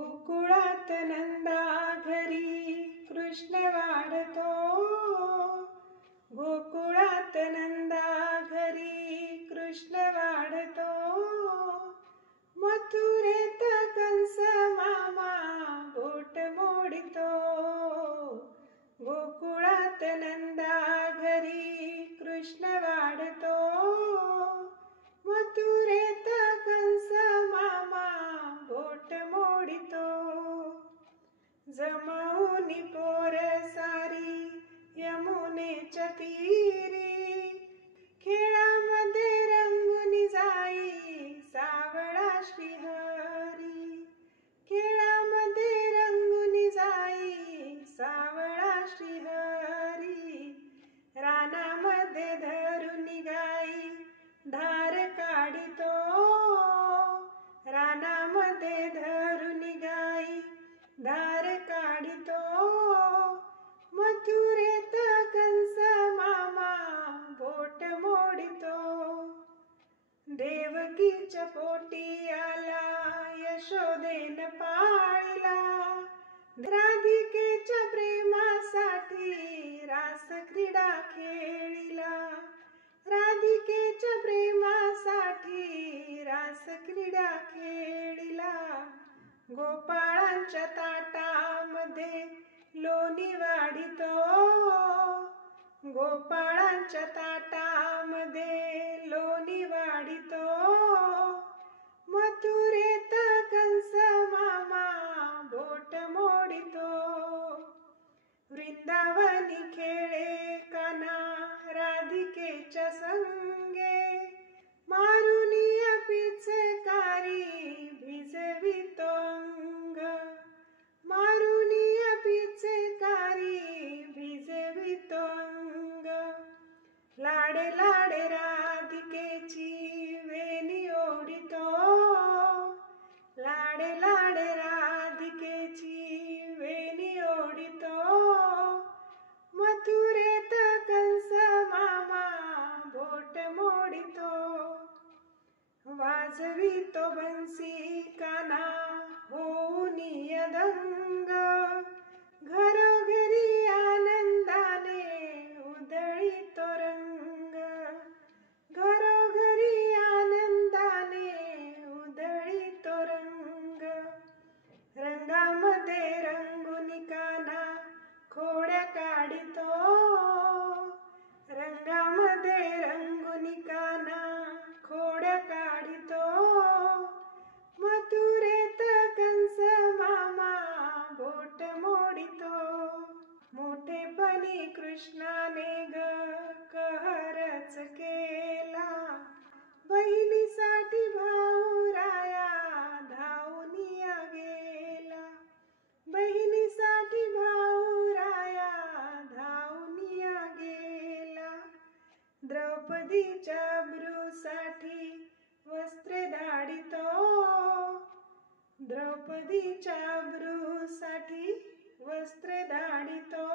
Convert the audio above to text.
गोकुळात नंदा घरी कृष्ण वाढतो. गोकुळात नंदा घरी कृष्ण वाढतो. मथुरेत कंस मामा बोट मोडितो. गोकुळात नंदा घरी कृष्ण वाढतो. मथुरेत कंस मामा बोट मोडितो. जमवूनी पोर सारी यमुनेच्या तीरी, खेळामध्ये रंगून जाई सावळा श्रीहरी. खेळामध्ये रंगून जाई सावळा श्रीहरी. रानामध्ये धरून गाई धार काढितो. रानामध्ये धरून गाई धार काढितो. मथुरेत कंस मामा बोट मोडितो. देवकीच्या पोटी आला यशोदेन पाळिला. राधिकेच्या प्रेमासाठी रास क्रीडा खेळिला. राधिकेच्या प्रेमासाठी रास क्रीडा खेळिला. गोपाळांच्या ताटामध्ये लोणी वाढितो. गोपाळांच्या ताटामध्ये लोणी वाढितो. मथुरेत कंस मामा बोट मोडितो. वृंदावनी खेळे कान्हा राधिकेच्या संगे. मारुनिया पिचकारी भिजवितो अंग. मारुनिया पिचकारी भिजवितो अंग. लाडे लाडे राधिकेची वेणी ओढितो. लाडे लाडे राधिकेची वेणी ओढितो. मथुरेत कंस मामा बोट मोडितो. वाजवितो बंसी कान्हा होऊनी अदंग. घरोघरी आनंदाने उधळीतो रंग. घरोघरी आनंदाने उधळीतो रंग. रंगामध्ये रंगून कान्हा खोड्या काढितो. रंगामध्ये रंगून कान्हा खोड्या काढितो. मथुरेत कंस मामा बोट मोडितो. मोठेपणी कृष्णाने ग कहरच केला. बहिणीसाठी भाऊ राया धावूनिया गेला. बहिणीसाठी भाऊ राया धावूनिया गेला. द्रौपदीच्या अब्रूसाठी वस्त्रे धाडितो. द्रौपदीच्या अब्रूसाठी वस्त्रे धाडितो.